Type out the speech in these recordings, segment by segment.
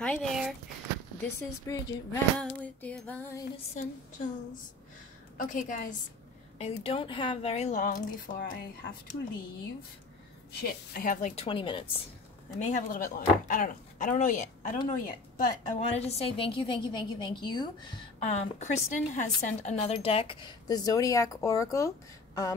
Hi there, this is Bridget with Divine Essentials. Okay guys, I don't have very long before I have to leave. Shit, I have like 20 minutes. I may have a little bit longer. I don't know. I don't know yet. But I wanted to say thank you. Kristen has sent another deck, the Zodiac Oracle.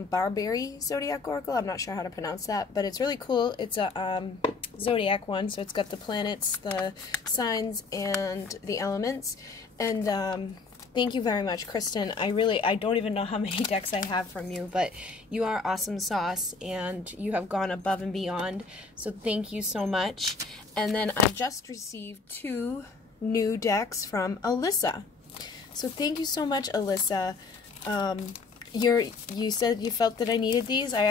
Barberry Zodiac Oracle. I'm not sure how to pronounce that, but it's really cool. It's a Zodiac one, so it's got the planets, the signs, and the elements. And thank you very much, Kristen. I don't even know how many decks I have from you, but you are awesome sauce, and you have gone above and beyond, so thank you so much. And then I just received 2 new decks from Alyssa. So thank you so much, Alyssa. You said you felt that I needed these. I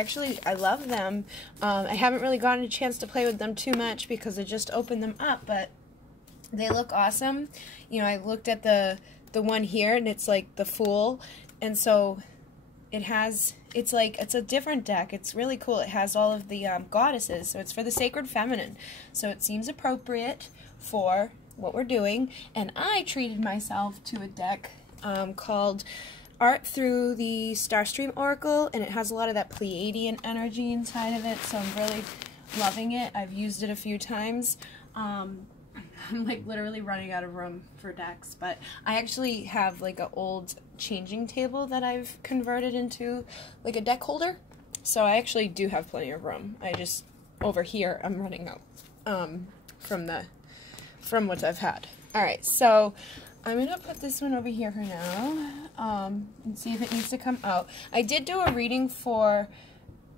love them. I haven't really gotten a chance to play with them too much because I just opened them up, but they look awesome. You know, I looked at the one here, and it's like the Fool, and so it's a different deck. It's really cool. It has all of the goddesses, so it's for the sacred feminine. So it seems appropriate for what we're doing, and I treated myself to a deck called Art Through the Starstream Oracle, and it has a lot of that Pleiadian energy inside of it, so I'm really loving it. I've used it a few times. I'm like literally running out of room for decks, but I actually have like an old changing table that I've converted into like a deck holder, so I actually do have plenty of room. I just, over here, I'm running out from what I've had. Alright, so I'm going to put this one over here for now, and see if it needs to come out. I did do a reading for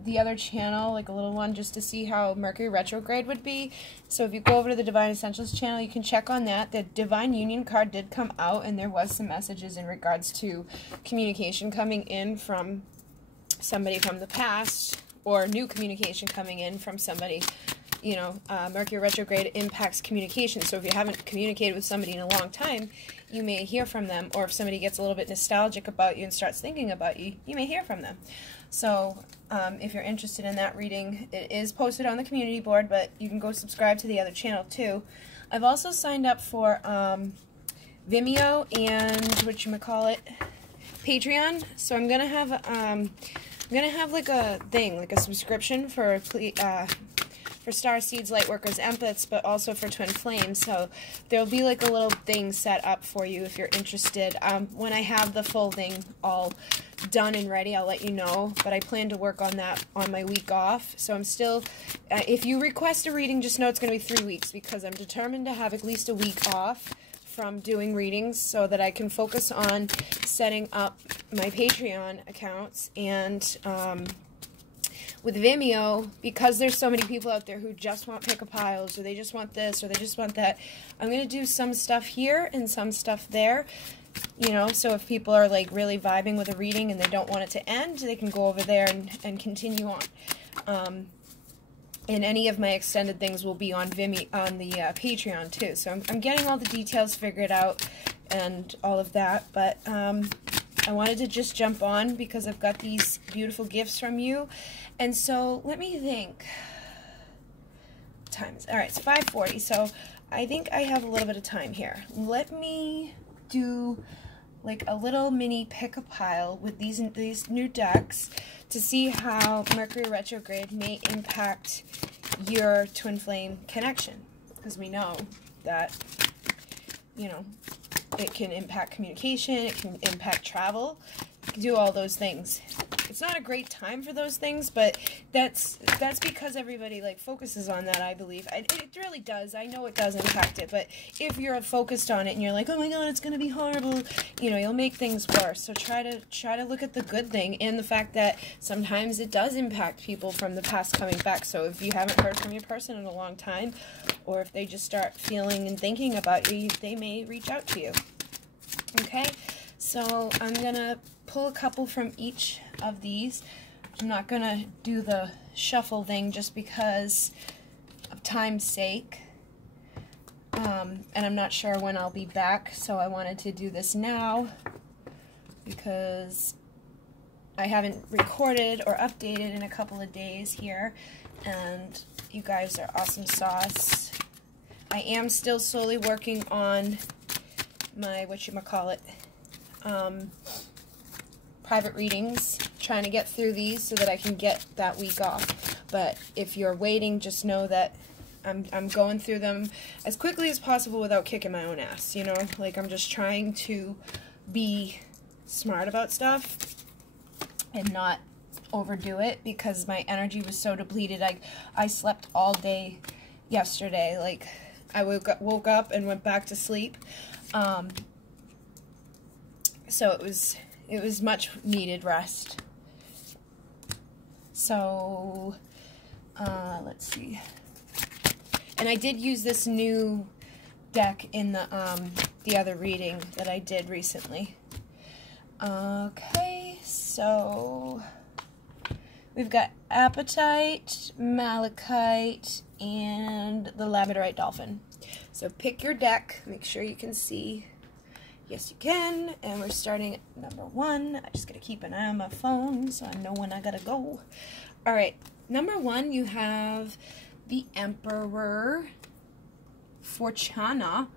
the other channel, like a little one, just to see how Mercury retrograde would be. So if you go over to the Divine Essentials channel, you can check on that. The Divine Union card did come out, and there was some messages in regards to communication coming in from somebody from the past, or new communication coming in from somebody. You know, Mercury retrograde impacts communication, so if you haven't communicated with somebody in a long time, you may hear from them, or if somebody gets a little bit nostalgic about you and starts thinking about you, you may hear from them. So if you're interested in that reading, it is posted on the community board, but you can go subscribe to the other channel too. I've also signed up for Vimeo and Patreon, so I'm gonna have like a thing, like a subscription for Star Seeds, Lightworkers, Empaths, but also for Twin Flames. So there'll be like a little thing set up for you if you're interested. When I have the full thing all done and ready, I'll let you know, but I plan to work on that on my week off. So I'm still, if you request a reading, just know it's going to be 3 weeks, because I'm determined to have at least a week off from doing readings so that I can focus on setting up my Patreon accounts. And with Vimeo, because there's so many people out there who just want pick-a-piles, or they just want this, or they just want that, I'm going to do some stuff here and some stuff there, you know, so if people are like really vibing with a reading and they don't want it to end, they can go over there and continue on. And any of my extended things will be on Vimeo, on the Patreon too, so I'm getting all the details figured out and all of that, but I wanted to just jump on because I've got these beautiful gifts from you. And so let me think. Times. All right, it's 5:40, so I think I have a little bit of time here. Let me do like a little mini pick-a-pile with these new decks to see how Mercury retrograde may impact your twin flame connection, because we know that, you know, it can impact communication, it can impact travel, it can do all those things. It's not a great time for those things, but that's because everybody like focuses on that, I believe. It really does. I know it does impact it, but if you're focused on it and you're like, oh my god, it's going to be horrible, you know, you'll make things worse. So try to look at the good thing and the fact that sometimes it does impact people from the past coming back. So if you haven't heard from your person in a long time, or if they just start feeling and thinking about you, they may reach out to you. Okay? So I'm going to pull a couple from each of these. I'm not going to do the shuffle thing just because of time's sake. And I'm not sure when I'll be back, so I wanted to do this now because I haven't recorded or updated in a couple of days here, and you guys are awesome sauce. I am still slowly working on my, private readings, trying to get through these so that I can get that week off. But if you're waiting, just know that I'm going through them as quickly as possible without kicking my own ass, you know? Like, I'm just trying to be smart about stuff and not overdo it because my energy was so depleted. I slept all day yesterday. Like, I woke up and went back to sleep. So it was much needed rest. So, let's see. And I did use this new deck in the other reading that I did recently. Okay, so we've got Appetite, Malachite, and the Labradorite Dolphin. So pick your deck, make sure you can see. Yes, you can. And we're starting at number 1. I just gotta keep an eye on my phone so I know when I gotta go. Alright, number 1, you have the Emperor, Fortuna.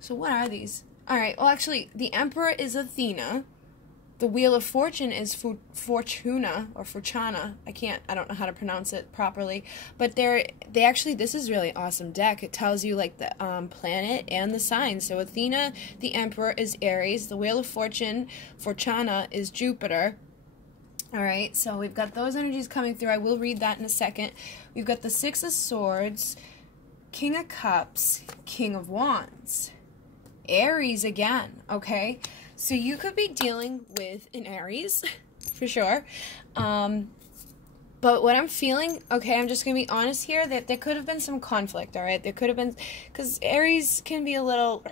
So what are these? Alright, well actually, the Emperor is Athena. The Wheel of Fortune is Fortuna, or Fortuna. I don't know how to pronounce it properly. But this is really awesome deck. It tells you, like, the planet and the sign. So Athena, the Emperor, is Aries. The Wheel of Fortune, Fortuna, is Jupiter. Alright, so we've got those energies coming through. I will read that in a second. We've got the Six of Swords, King of Cups, King of Wands. Aries again, okay? So you could be dealing with an Aries, for sure. But what I'm feeling, okay, I'm just going to be honest here, that there could have been some conflict, all right? There could have been, because Aries can be a little,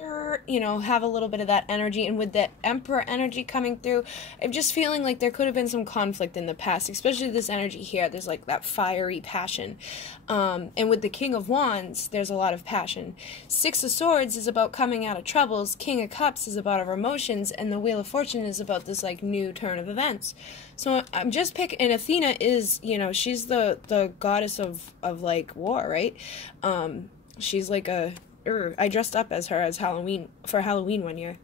you know, have a little bit of that energy. And with that Emperor energy coming through, I'm just feeling like there could have been some conflict in the past, especially this energy here. There's like that fiery passion. And with the King of Wands, there's a lot of passion. Six of Swords is about coming out of troubles. King of Cups is about our emotions. And the Wheel of Fortune is about this, like, new turn of events. So I'm just picking, and Athena is, you know, she's the goddess of like, war, right? She's like I dressed up as her for Halloween one year.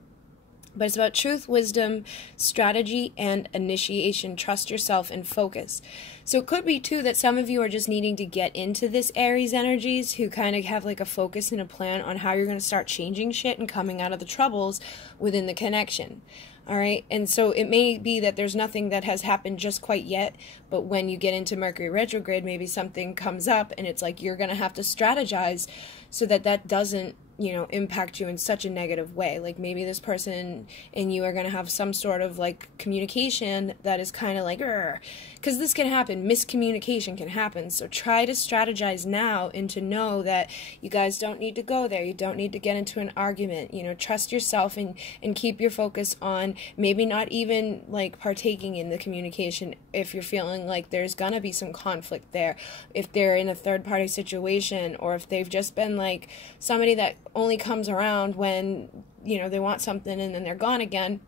But it's about truth, wisdom, strategy, and initiation. Trust yourself and focus. So it could be, too, that some of you are just needing to get into this Aries energies, who kind of have, like, a focus and a plan on how you're going to start changing shit and coming out of the troubles within the connection. All right, and so it may be that there's nothing that has happened just quite yet, but when you get into Mercury retrograde, maybe something comes up, and it's like you're going to have to strategize so that that doesn't, you know, impact you in such a negative way. Like, maybe this person and you are going to have some sort of, like, communication that is kind of like, because this can happen. Miscommunication can happen. So try to strategize now and to know that you guys don't need to go there. You don't need to get into an argument. You know, trust yourself and keep your focus on maybe not even, like, partaking in the communication if you're feeling like there's going to be some conflict there. If they're in a third-party situation, or if they've just been, like, somebody that only comes around when, you know, they want something and then they're gone again.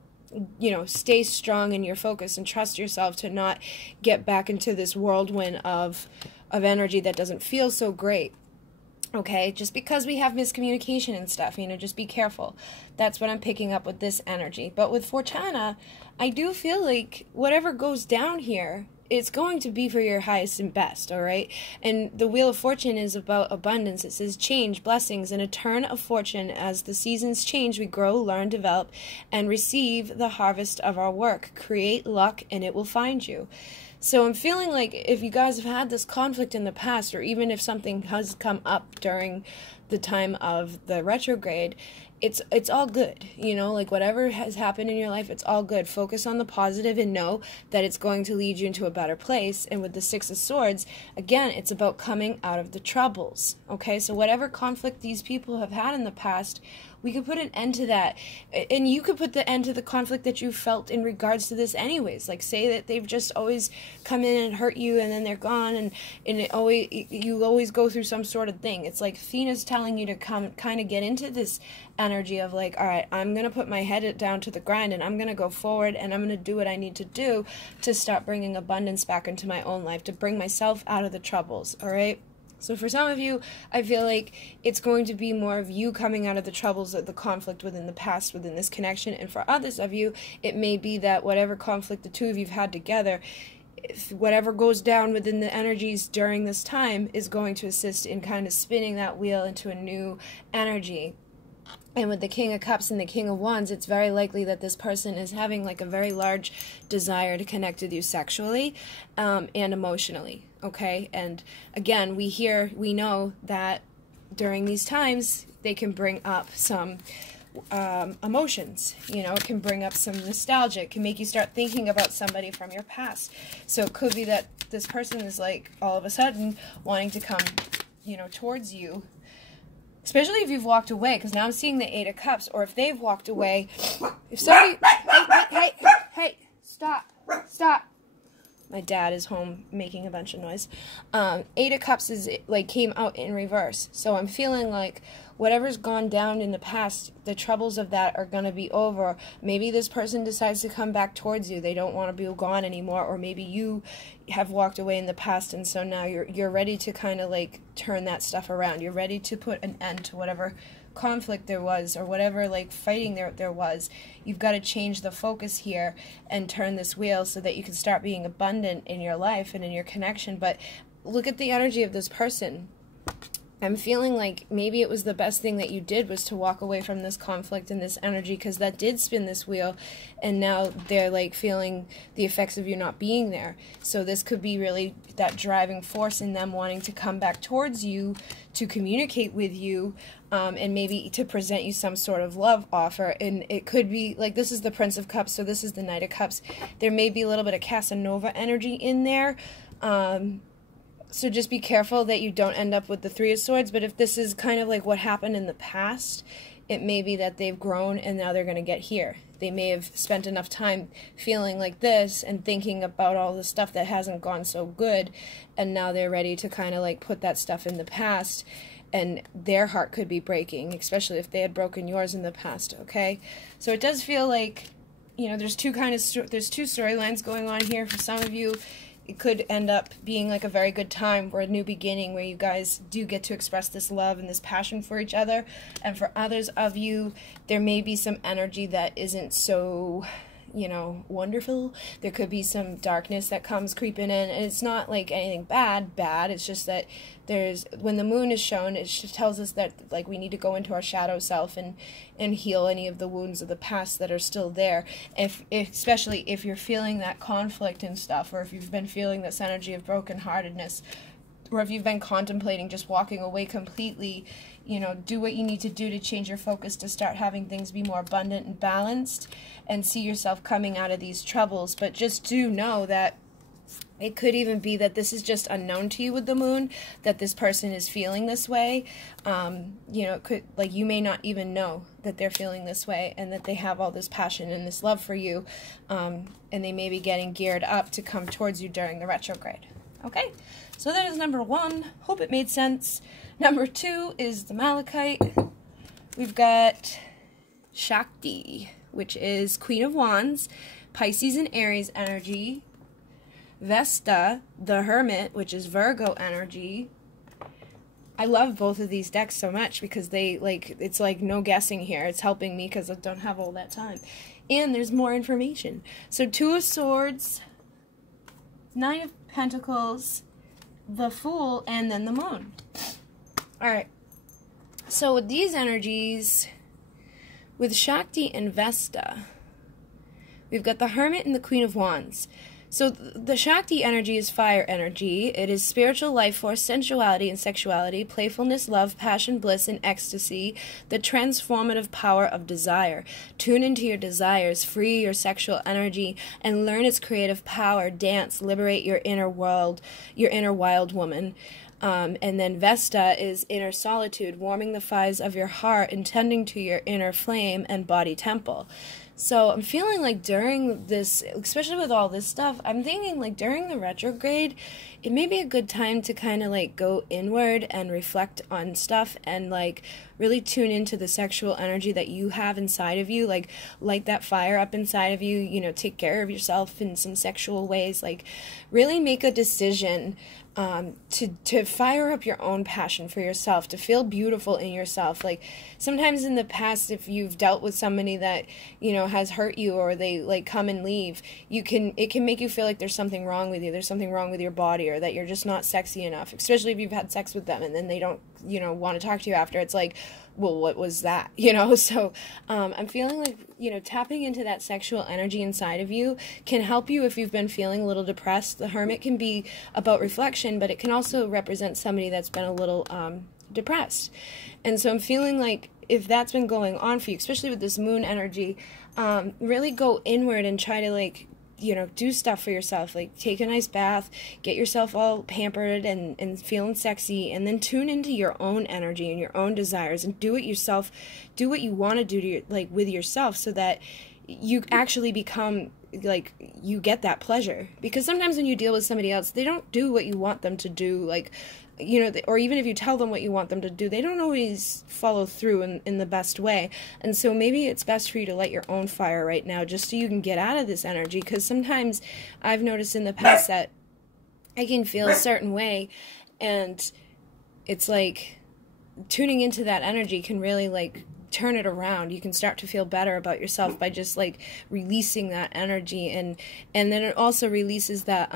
You know, stay strong in your focus and trust yourself to not get back into this whirlwind of energy that doesn't feel so great. Okay, just because we have miscommunication and stuff, you know, just be careful. That's what I'm picking up with this energy. But with Fortuna, I do feel like whatever goes down here, it's going to be for your highest and best, all right? And the Wheel of Fortune is about abundance. It says change, blessings, and a turn of fortune. As the seasons change, we grow, learn, develop, and receive the harvest of our work. Create luck, and it will find you. So I'm feeling like if you guys have had this conflict in the past, or even if something has come up during the time of the retrograde, it's all good, you know, like whatever has happened in your life, it's all good. Focus on the positive and know that it's going to lead you into a better place. And with the Six of Swords, again, it's about coming out of the troubles, okay? So whatever conflict these people have had in the past, we could put an end to that. And you could put the end to the conflict that you felt in regards to this anyways. Like, say that they've just always come in and hurt you and then they're gone, and you always go through some sort of thing. It's like Athena's telling you to come kind of get into this energy of like, all right, I'm going to put my head down to the grind and I'm going to go forward and I'm going to do what I need to do to start bringing abundance back into my own life, to bring myself out of the troubles, all right? So for some of you, I feel like it's going to be more of you coming out of the troubles of the conflict within the past, within this connection. And for others of you, it may be that whatever conflict the two of you have had together, if whatever goes down within the energies during this time is going to assist in kind of spinning that wheel into a new energy. And with the King of Cups and the King of Wands, it's very likely that this person is having like a very large desire to connect with you sexually and emotionally, okay? And again, we know that during these times, they can bring up some emotions, you know, it can bring up some nostalgia, it can make you start thinking about somebody from your past. So it could be that this person is like all of a sudden wanting to come, you know, towards you, especially if you've walked away, because now I'm seeing the Eight of Cups, or if they've walked away. If somebody, hey, stop. My dad is home making a bunch of noise. Eight of Cups is like came out in reverse. So I'm feeling like whatever's gone down in the past, the troubles of that are going to be over. Maybe this person decides to come back towards you. They don't want to be gone anymore. Or maybe you have walked away in the past, and so now you're ready to kind of like turn that stuff around. You're ready to put an end to whatever conflict there was, or whatever like fighting there was. You've got to change the focus here and turn this wheel so that you can start being abundant in your life and in your connection. But look at the energy of this person. I'm feeling like maybe it was the best thing that you did was to walk away from this conflict and this energy, because that did spin this wheel, and now they're like feeling the effects of you not being there. So this could be really that driving force in them wanting to come back towards you, to communicate with you, and maybe to present you some sort of love offer. And it could be like, this is the Prince of Cups, so this is the Knight of Cups. There may be a little bit of Casanova energy in there. So just be careful that you don't end up with the Three of Swords. But if this is kind of like what happened in the past, it may be that they've grown and now they're going to get here. They may have spent enough time feeling like this and thinking about all the stuff that hasn't gone so good, and now they're ready to kind of like put that stuff in the past, and their heart could be breaking, especially if they had broken yours in the past, okay? So it does feel like, you know, there's two storylines going on here. For some of you, it could end up being like a very good time or a new beginning where you guys do get to express this love and this passion for each other. And for others of you, there may be some energy that isn't so, you know, wonderful. There could be some darkness that comes creeping in, and it's not like anything bad. It's just that when the moon is shown, it tells us that like we need to go into our shadow self and heal any of the wounds of the past that are still there. Especially if you're feeling that conflict and stuff, or if you've been feeling this energy of brokenheartedness, or if you've been contemplating just walking away completely, you know, do what you need to do to change your focus to start having things be more abundant and balanced, and see yourself coming out of these troubles. But just do know that it could even be that this is just unknown to you with the moon, that this person is feeling this way. You know, it could, like, you may not even know that they're feeling this way and that they have all this passion and this love for you, and they may be getting geared up to come towards you during the retrograde. Okay, so that is number one. Hope it made sense. Number two is the Malachite. We've got Shakti, which is Queen of Wands, Pisces and Aries energy. Vesta, the Hermit, which is Virgo energy. I love both of these decks so much because they, like, it's like no guessing here. It's helping me because I don't have all that time. And there's more information. So Two of Swords, Nine of Pentacles, the Fool, and then the Moon. Alright. So with these energies, with Shakti and Vesta, we've got the Hermit and the Queen of Wands. So the Shakti energy is fire energy. It is spiritual life force, sensuality and sexuality, playfulness, love, passion, bliss, and ecstasy, the transformative power of desire. Tune into your desires, free your sexual energy, and learn its creative power. Dance, liberate your inner world, your inner wild woman. And then Vesta is inner solitude, warming the fires of your heart and tending to your inner flame and body temple. So I'm feeling like during this, especially with all this stuff, I'm thinking like during the retrograde, it may be a good time to kind of like go inward and reflect on stuff and like really tune into the sexual energy that you have inside of you, like light that fire up inside of you, you know, take care of yourself in some sexual ways, like really make a decision to fire up your own passion for yourself, to feel beautiful in yourself. Like sometimes in the past, if you've dealt with somebody that, you know, has hurt you, or they like come and leave, it can make you feel like there's something wrong with you, there's something wrong with your body, or that you're just not sexy enough, especially if you've had sex with them and then they don't, you know, want to talk to you after. It's like, well, what was that? You know, so I'm feeling like, you know, tapping into that sexual energy inside of you can help you if you've been feeling a little depressed. The Hermit can be about reflection, but it can also represent somebody that's been a little depressed. And so I'm feeling like if that's been going on for you, especially with this moon energy, really go inward and try to, like, you know, do stuff for yourself, like take a nice bath, get yourself all pampered and feeling sexy, and then tune into your own energy and your own desires, and do it yourself, do what you want to do to your, like with yourself, so that you actually become, like, you get that pleasure. Because sometimes when you deal with somebody else, they don't do what you want them to do, like, you know, or even if you tell them what you want them to do, they don't always follow through in the best way. And so maybe it's best for you to light your own fire right now, just so you can get out of this energy. Because sometimes I've noticed in the past that I can feel a certain way, and it's like tuning into that energy can really, like, turn it around. You can start to feel better about yourself by just, like, releasing that energy, and then it also releases that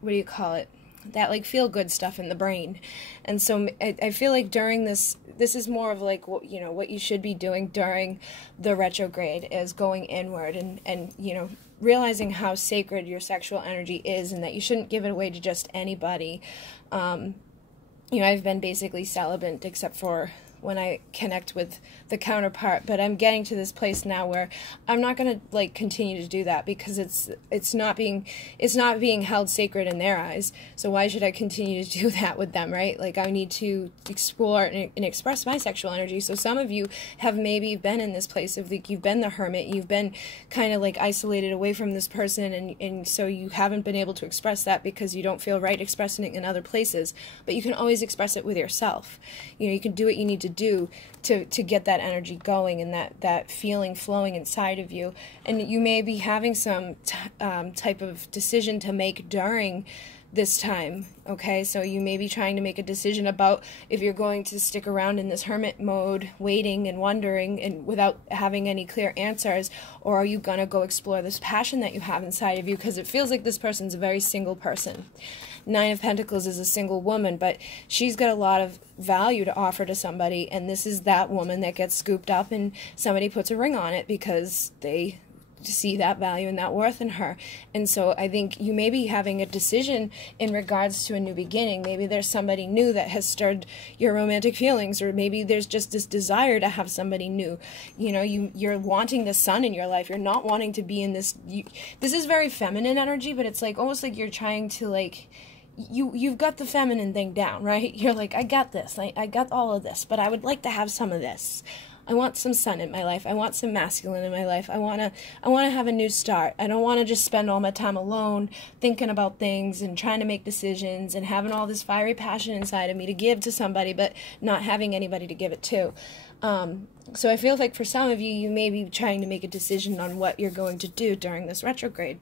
what do you call it, that, like, feel-good stuff in the brain. And so I feel like during this is more of, like, what, you know, what you should be doing during the retrograde is going inward and you know, realizing how sacred your sexual energy is, and that you shouldn't give it away to just anybody. You know, I've been basically celibate except for when I connect with the counterpart, but I'm getting to this place now where I'm not going to, like, continue to do that, because it's not being held sacred in their eyes. So why should I continue to do that with them, right? Like, I need to explore and express my sexual energy. So some of you have maybe been in this place of, like, you've been the hermit, you've been kind of, like, isolated away from this person, and so you haven't been able to express that because you don't feel right expressing it in other places. But you can always express it with yourself. You know, you can do what you need to do to get that energy going and that feeling flowing inside of you. And you may be having some type of decision to make during this time, okay? So you may be trying to make a decision about if you're going to stick around in this hermit mode, waiting and wondering and without having any clear answers, or are you going to go explore this passion that you have inside of you, because it feels like this person's a very single person. Nine of Pentacles is a single woman, but she's got a lot of value to offer to somebody, and this is that woman that gets scooped up and somebody puts a ring on it because they see that value and that worth in her. And so I think you may be having a decision in regards to a new beginning. Maybe there's somebody new that has stirred your romantic feelings, or maybe there's just this desire to have somebody new. You know, you're wanting the sun in your life. You're not wanting to be in this. This is very feminine energy, but it's like almost like you're trying to, like, you've got the feminine thing down, right? You're like, I got this. I got all of this, but I would like to have some of this. I want some sun in my life. I want some masculine in my life. I want to have a new start. I don't want to just spend all my time alone thinking about things and trying to make decisions and having all this fiery passion inside of me to give to somebody, but not having anybody to give it to. So I feel like for some of you, you may be trying to make a decision on what you're going to do during this retrograde.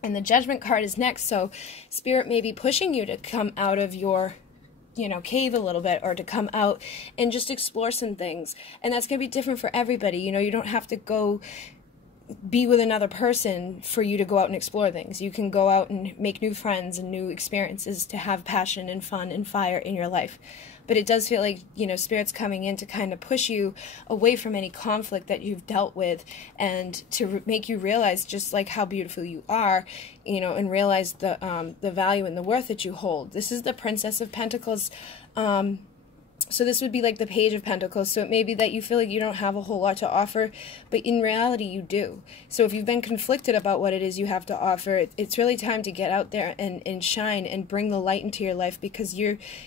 And the Judgment card is next, so Spirit may be pushing you to come out of your, you know, cave a little bit, or to come out and just explore some things. And that's going to be different for everybody. You know, you don't have to go be with another person for you to go out and explore things. You can go out and make new friends and new experiences to have passion and fun and fire in your life. But it does feel like, you know, Spirit's coming in to kind of push you away from any conflict that you've dealt with, and to make you realize just, like, how beautiful you are, you know, and realize the value and the worth that you hold. This is the Princess of Pentacles. So this would be like the Page of Pentacles. So it may be that you feel like you don't have a whole lot to offer, but in reality you do. So if you've been conflicted about what it is you have to offer, it's really time to get out there and shine and bring the light into your life, because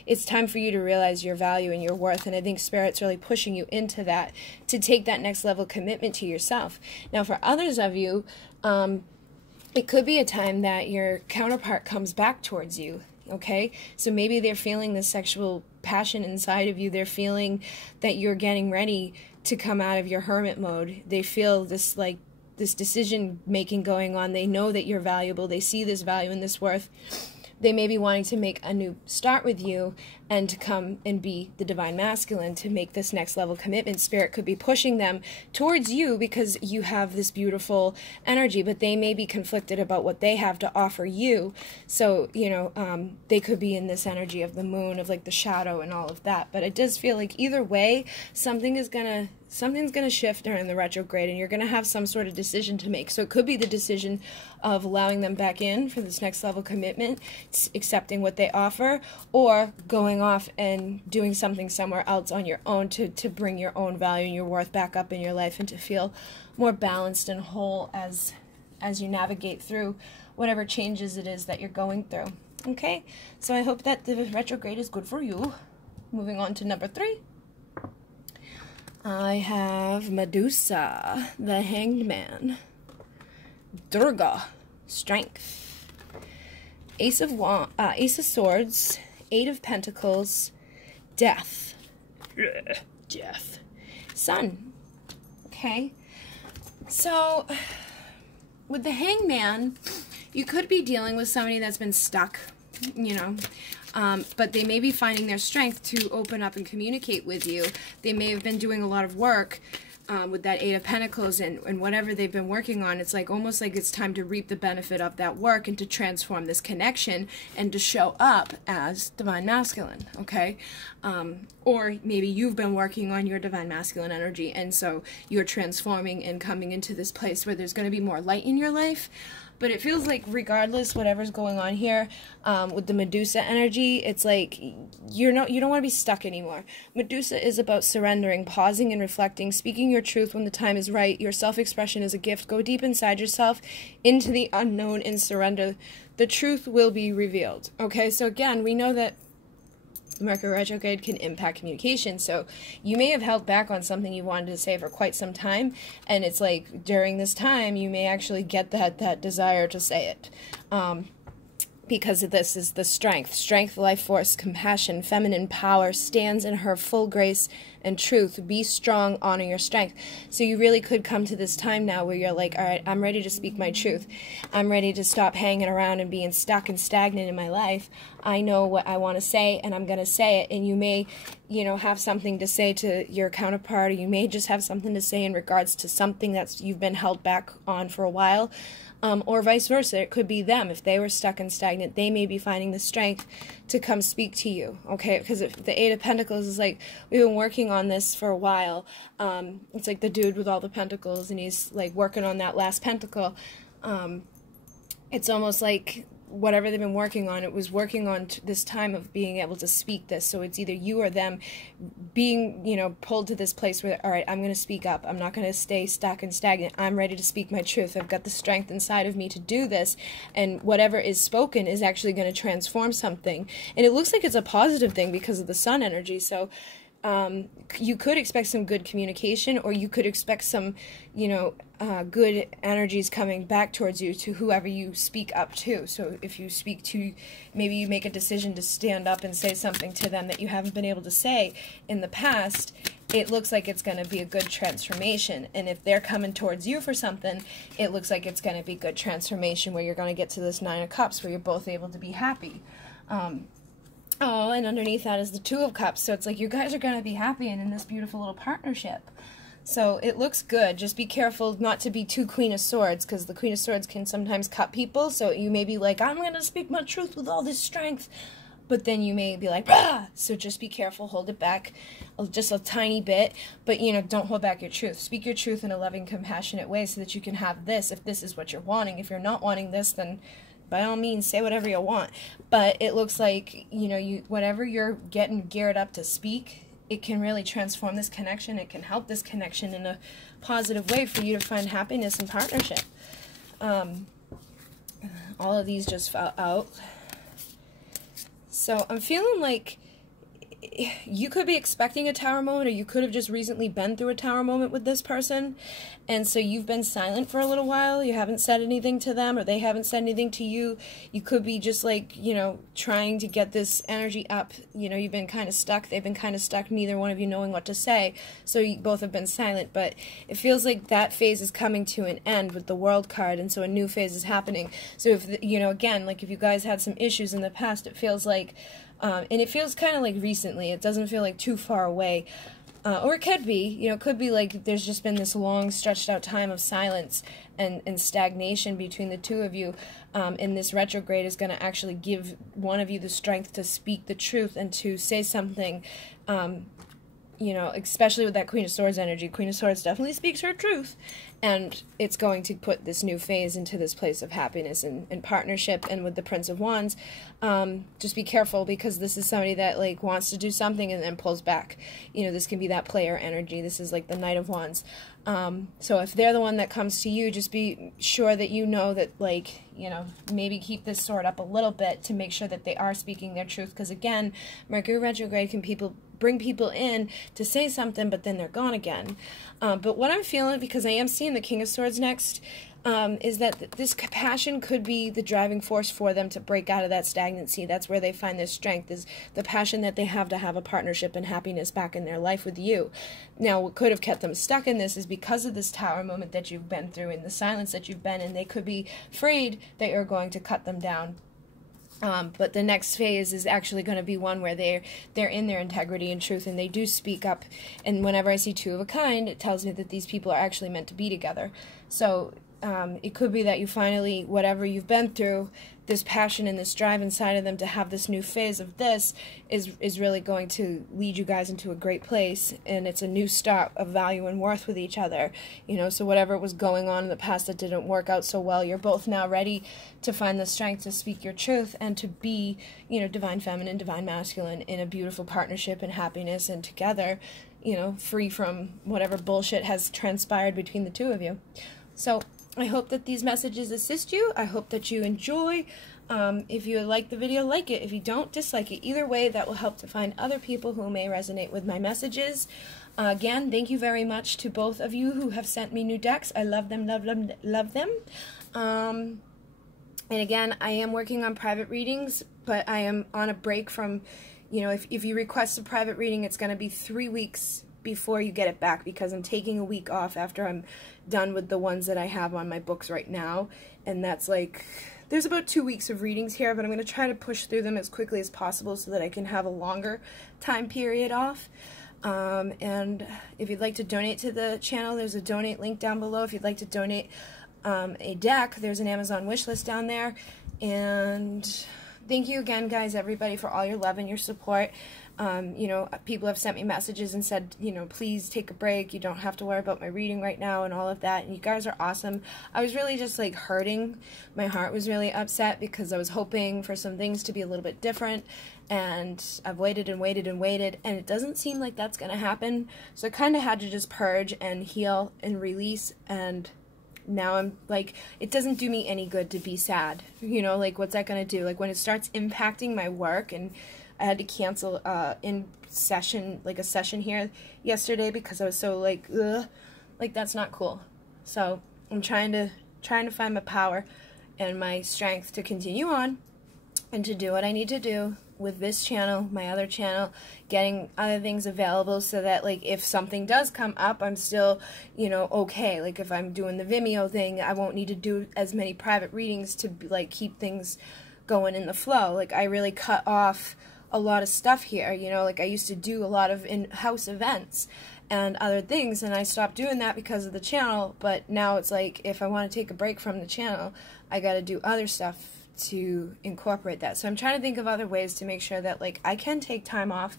it's time for you to realize your value and your worth. And I think Spirit's really pushing you into that, to take that next level commitment to yourself. Now for others of you, it could be a time that your counterpart comes back towards you. Okay, so maybe they're feeling this sexual passion inside of you. They're feeling that you're getting ready to come out of your hermit mode. They feel this, like, this decision making going on. They know that you're valuable. They see this value and this worth. they may be wanting to make a new start with you and to come and be the divine masculine, to make this next level commitment. Spirit could be pushing them towards you because you have this beautiful energy, but they may be conflicted about what they have to offer you. So, you know, they could be in this energy of the moon, of like the shadow and all of that. But it does feel like either way, something's gonna shift during the retrograde, and you're gonna have some sort of decision to make. So it could be the decision of allowing them back in for this next level commitment, accepting what they offer, or going off and doing something somewhere else on your own to bring your own value and your worth back up in your life, and to feel more balanced and whole as you navigate through whatever changes it is that you're going through. Okay, so I hope that the retrograde is good for you. Moving on to number 3. I have Medusa, the Hanged Man, Durga, Strength, Ace of Swords, 8 of Pentacles, Death, Sun. Okay, so with the Hanged Man, you could be dealing with somebody that's been stuck, you know, but they may be finding their strength to open up and communicate with you. They may have been doing a lot of work with that 8 of Pentacles, and whatever they've been working on, it's like almost like it's time to reap the benefit of that work and to transform this connection and to show up as divine masculine, okay? Or maybe you've been working on your divine masculine energy, and so you're transforming and coming into this place where there's going to be more light in your life. But it feels like regardless, whatever's going on here with the Medusa energy, it's like you don't want to be stuck anymore. Medusa is about surrendering, pausing and reflecting, speaking your truth when the time is right. Your self-expression is a gift. Go deep inside yourself, into the unknown, and surrender. The truth will be revealed. Okay, so again, we know that Mercury retrograde can impact communication, so you may have held back on something you wanted to say for quite some time, and it's like during this time you may actually get that desire to say it, because of this is the strength, life force, compassion, feminine power, stands in her full grace and truth. Be strong, honor your strength. So you really could come to this time now where you're like, all right, I'm ready to speak my truth. I'm ready to stop hanging around and being stuck and stagnant in my life. I know what I want to say, and I'm going to say it. And you may, you know, have something to say to your counterpart, or you may just have something to say in regards to something that's you've been held back on for a while. Or vice versa. It could be them. If they were stuck and stagnant, they may be finding the strength to come speak to you, okay? Because if the 8 of Pentacles is like, we've been working on this for a while. It's like the dude with all the pentacles, and he's like working on that last pentacle. It's almost like whatever they've been working on, it was working on this time of being able to speak this. So it's either you or them being, you know, pulled to this place where, all right, I'm going to speak up. I'm not going to stay stuck and stagnant. I'm ready to speak my truth. I've got the strength inside of me to do this. And whatever is spoken is actually going to transform something. And it looks like it's a positive thing because of the sun energy. So you could expect some good communication, or you could expect some, you know, good energies coming back towards you, to whoever you speak up to. So if you speak to, maybe you make a decision to stand up and say something to them that you haven't been able to say in the past, it looks like it's going to be a good transformation. And if they're coming towards you for something, it looks like it's going to be good transformation, where you're going to get to this 9 of Cups, where you're both able to be happy. Oh, and underneath that is the 2 of Cups. So it's like you guys are going to be happy and in this beautiful little partnership. So it looks good. Just be careful not to be too Queen of Swords, because the Queen of Swords can sometimes cut people. So you may be like, I'm going to speak my truth with all this strength. But then you may be like, ah! So just be careful. Hold it back just a tiny bit. But, you know, don't hold back your truth. Speak your truth in a loving, compassionate way so that you can have this, if this is what you're wanting. If you're not wanting this, then by all means, say whatever you want. But it looks like, you know, whatever you're getting geared up to speak, it can really transform this connection. It can help this connection in a positive way for you to find happiness and partnership. All of these just fell out. So I'm feeling like you could be expecting a tower moment, or you could have just recently been through a tower moment with this person, and so you've been silent for a little while. You haven't said anything to them, or they haven't said anything to you. You could be just like, you know, trying to get this energy up. You know, you've been kind of stuck. They've been kind of stuck, neither one of you knowing what to say, so you both have been silent. But it feels like that phase is coming to an end with the World card, and so a new phase is happening. So if, you know, again, like if you guys had some issues in the past, it feels like, and it feels kind of like recently, it doesn't feel like too far away, or it could be, you know, it could be like there's just been this long stretched out time of silence and stagnation between the two of you, and this retrograde is going to actually give one of you the strength to speak the truth and to say something, you know, especially with that Queen of Swords energy. Queen of Swords definitely speaks her truth, and it's going to put this new phase into this place of happiness and partnership. And with the Prince of Wands, just be careful, because this is somebody that, like, wants to do something and then pulls back. You know, this can be that player energy. This is like the Knight of Wands. So if they're the one that comes to you, just be sure that you know that, like, you know, maybe keep this sword up a little bit to make sure that they are speaking their truth. Because again, Mercury retrograde can bring people in to say something, but then they're gone again. But what I'm feeling, because I am seeing the King of Swords next, is that this passion could be the driving force for them to break out of that stagnancy. That's where they find their strength, is the passion that they have to have a partnership and happiness back in their life with you. Now, what could have kept them stuck in this is because of this tower moment that you've been through and the silence that you've been in. They could be afraid that you're going to cut them down. But the next phase is actually going to be one where they're in their integrity and truth, and they do speak up. And whenever I see two of a kind, it tells me that these people are actually meant to be together. So it could be that you finally, whatever you've been through, this passion and this drive inside of them to have this new phase of this is really going to lead you guys into a great place, and it's a new start of value and worth with each other. You know, so whatever was going on in the past that didn't work out so well, you're both now ready to find the strength to speak your truth and to be, you know, divine feminine, divine masculine in a beautiful partnership and happiness, and together, you know, free from whatever bullshit has transpired between the two of you. So I hope that these messages assist you. I hope that you enjoy. If you like the video, like it. If you don't, dislike it. Either way, that will help to find other people who may resonate with my messages. Again, thank you very much to both of you who have sent me new decks. I love them, love them, love them. And again, I am working on private readings, but I am on a break from, you know, if you request a private reading, it's going to be 3 weeks before you get it back, because I'm taking a week off after I'm done with the ones that I have on my books right now. And that's like, there's about 2 weeks of readings here, but I'm going to try to push through them as quickly as possible so that I can have a longer time period off. And if you'd like to donate to the channel, there's a donate link down below. If you'd like to donate a deck, there's an Amazon wish list down there. And thank you again, guys, everybody, for all your love and your support. You know, people have sent me messages and said, you know, please take a break. You don't have to worry about my reading right now and all of that. And you guys are awesome. I was really just like hurting. My heart was really upset because I was hoping for some things to be a little bit different. And I've waited and waited and waited, and it doesn't seem like that's going to happen. So I kind of had to just purge and heal and release. And now I'm like, it doesn't do me any good to be sad. You know, like, what's that going to do? Like, when it starts impacting my work, and I had to cancel a session here yesterday because I was so like, ugh, like, that's not cool. So I'm trying to find my power and my strength to continue on and to do what I need to do with this channel, my other channel, getting other things available so that, like, if something does come up, I'm still, you know, okay. Like, if I'm doing the Vimeo thing, I won't need to do as many private readings to, like, keep things going in the flow. Like, I really cut off a lot of stuff here, you know, like, I used to do a lot of in-house events and other things, and I stopped doing that because of the channel. But now it's like, if I want to take a break from the channel, I got to do other stuff to incorporate that. So I'm trying to think of other ways to make sure that, like, I can take time off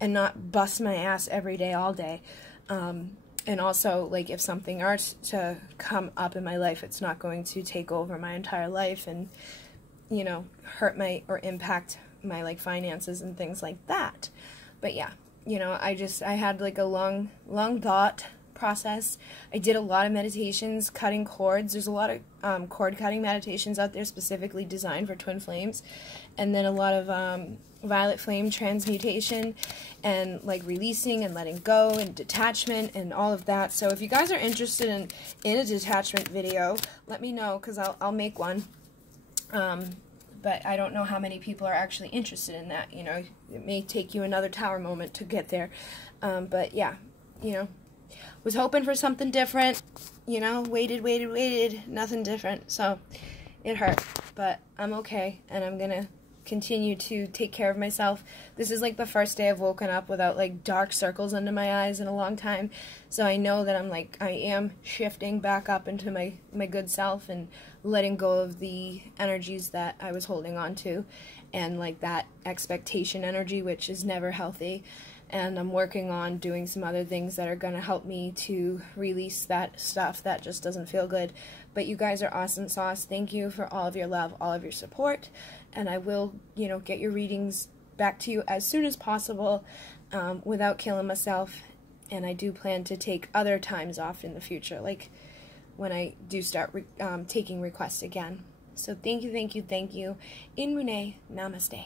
and not bust my ass every day, all day. And also, like, if something are to come up in my life, it's not going to take over my entire life and, you know, hurt my, or impact my, like, finances and things like that. But yeah, you know, I had, like, a long thought process. I did a lot of meditations, cutting cords. There's a lot of cord cutting meditations out there specifically designed for twin flames, and then a lot of violet flame transmutation and like releasing and letting go and detachment and all of that. So if you guys are interested in a detachment video, let me know, because I'll make one. But I don't know how many people are actually interested in that, you know. It may take you another tower moment to get there. But yeah, you know, was hoping for something different, you know, waited, nothing different. So it hurt, but I'm okay, and I'm gonna continue to take care of myself. This is like the first day I've woken up without like dark circles under my eyes in a long time. So I know that I am shifting back up into my good self and letting go of the energies that I was holding on to, and like that expectation energy, which is never healthy. And I'm working on doing some other things that are going to help me to release that stuff that just doesn't feel good. But you guys are awesome sauce. Thank you for all of your love, all of your support. And I will, you know, get your readings back to you as soon as possible, without killing myself. And I do plan to take other times off in the future, like when I do start taking requests again. So thank you. In Mune, namaste.